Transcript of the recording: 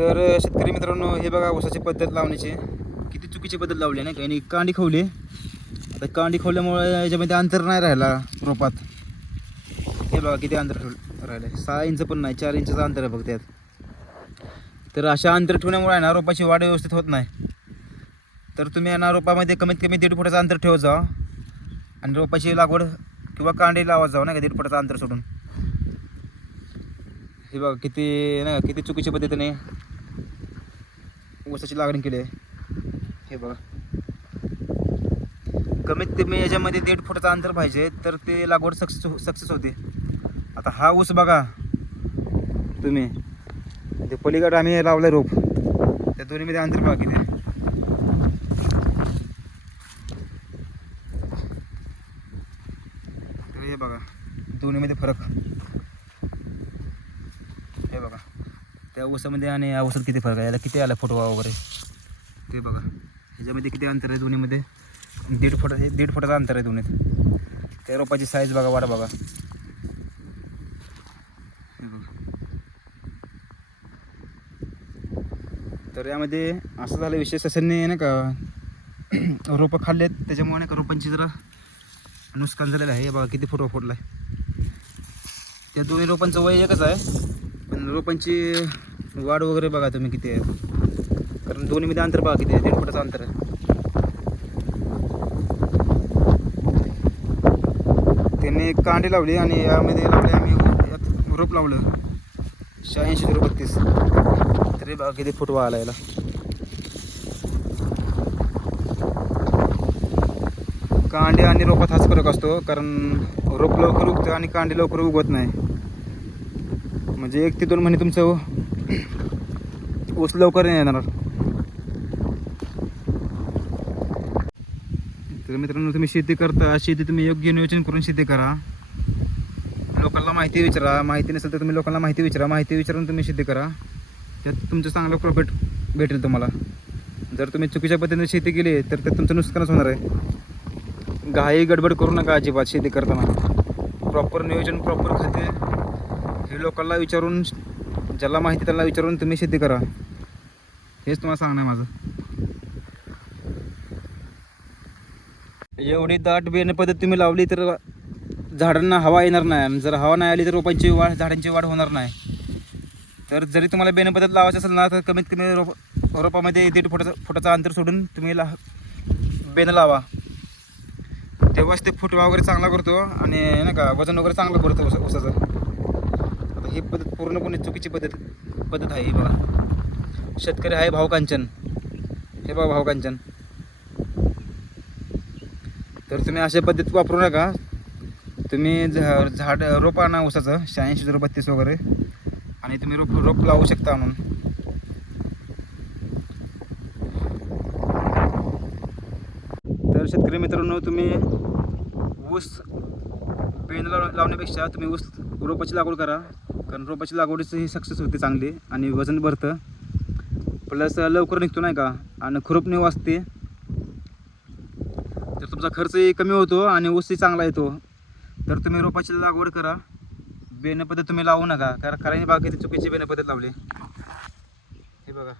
तर शेतकरी मित्रांनो, हे बघा ऊसाची पद्धत लावण्याची किती चुकीची पद्धत लावली नाही का. आणि कांडी खवली. आता कांडी खवल्यामुळे याच्यामध्ये अंतर नाही राहिला रोपात. हे बघा किती अंतर राहिलं आहे. 6 इंच पण नाही, 4 इंचचं अंतर आहे फक्त त्यात. तर अशा अंतर ठेवण्यामुळे आहे ना रोपाची वाढ व्यवस्थित होत नाही. तर तुम्ही ना रोपामध्ये कमीत कमी 1.5 फुटाचं अंतर ठेवत जा आणि रोपाची लागवड किंवा कांडी लावत जाऊ नाही का 1.5 फुटाचं अंतर सोडून. हे बघा किती नाही का किती चुकीच्या पद्धतीने ऊसाची लागवड केली आहे. हे बघा कमीत कमी याच्यामध्ये 1.5 फुटाचं अंतर पाहिजे तर ते लागवड सक्सेस होते. आता हा ऊस बघा तुम्ही, ते पलीकडे आम्ही लावलं रोप, त्या दोन्हीमध्ये अंतर बघा किती. तर हे बघा दोन्हीमध्ये फरक. हे बघा त्या ऊसामध्ये आणि या ऊसात किती फरक आहे. याला किती आला फुटवा वगैरे ते बघा. ह्याच्यामध्ये किती अंतर आहे दोन्हीमध्ये. 1.5 फुटाचं अंतर आहे दोन्हीत. त्या रोपाची साईज बघा, वाढ बघा. हे बघा. तर यामध्ये असं झालं विषय, सस्यांनी नाही का रोपं खाल्लेत, त्याच्यामुळे नाही का रोपांची जरा नुकसान झालेलं आहे. बघा किती फुटवा फुटला आहे. त्या दोन्ही रोपांचं वय एकच आहे पण रोपांची वाढ वगैरे बघा तुम्ही किती आहे. कारण दोन्हीमध्ये अंतर बघा किती आहे, 1.5 फुटाचं अंतर आहे. त्यांनी कांडी लावली आणि यामध्ये लावले आम्ही यात रोप लावलं 86-032. तरी बघा किती फुटवा आला याला. कांडी आणि रोपात हाच फरक असतो. कारण रोप लवकर उगतं आणि कांडी लवकर उगवत नाही. म्हणजे 1 ते 2 महिने तुमचं ऊस लवकर नाही येणार. तर मित्रांनो, तुम्ही शेती करता, शेती तुम्ही योग्य नियोजन करून शेती करा. लोकांना माहिती विचारा. माहिती नसेल तर तुम्ही लोकांना माहिती विचारा. माहिती विचारून तुम्ही शेती करा. त्यात तुमचं चांगलं प्रॉफिट भेटेल तुम्हाला. जर तुम्ही चुकीच्या पद्धतीने शेती केली तर त्यात तुमचं नुकसानच होणार आहे. घाई गडबड करू नका अजिबात शेती करताना. प्रॉपर नियोजन, प्रॉपर खते हे लोकांना विचारून, ज्याला माहिती त्याला विचारून तुम्ही शेती करा. हेच तुम्हाला सांगणं आहे माझं. एवढी दाट बेन पद्धत तुम्ही लावली तर झाडांना हवा येणार नाही. जर हवा नाही आली तर रोपांची वाढ, झाडांची वाढ होणार नाही. तर जरी तुम्हाला बेन पद्धत लावायचं असेल ना तर कमीत कमी रोपामध्ये 1.5 फुटाचं अंतर सोडून तुम्ही बेन लावा. तेव्हाच ते फुटवा वगैरे चांगला करतो आणि नाही का वजन वगैरे चांगलं भरतं ऊसाचं. आता ही पद्धत पूर्णपणे चुकीची पद्धत आहे. ही बघा शेतकरी आहे भावकांचन. हे बघा भावकांचन. तर तुम्ही अशा पद्धत वापरू नका. तुम्ही झाड रोप आणा ऊसाचं 86-032 वगैरे आणि तुम्ही रोप लावू शकता आणून. तर शेतकरी मित्रांनो, तुम्ही ऊस बेन लावण्यापेक्षा तुम्ही ऊस रोपाची लागवड करा. कारण रोपाची लागवडीच ही सक्सेस होते चांगली आणि वजन भरतं. प्लस लवकर निघतो नाही का आणि खुरपणी वाचते. तर तुमचा खर्चही कमी होतो आणि ऊसही चांगला येतो. तर तुम्ही रोपाची लागवड करा. बेन पद्धत तुम्ही लावू नका. कारण बाकी चुकीची बेन पद्धत लावली. हे बघा.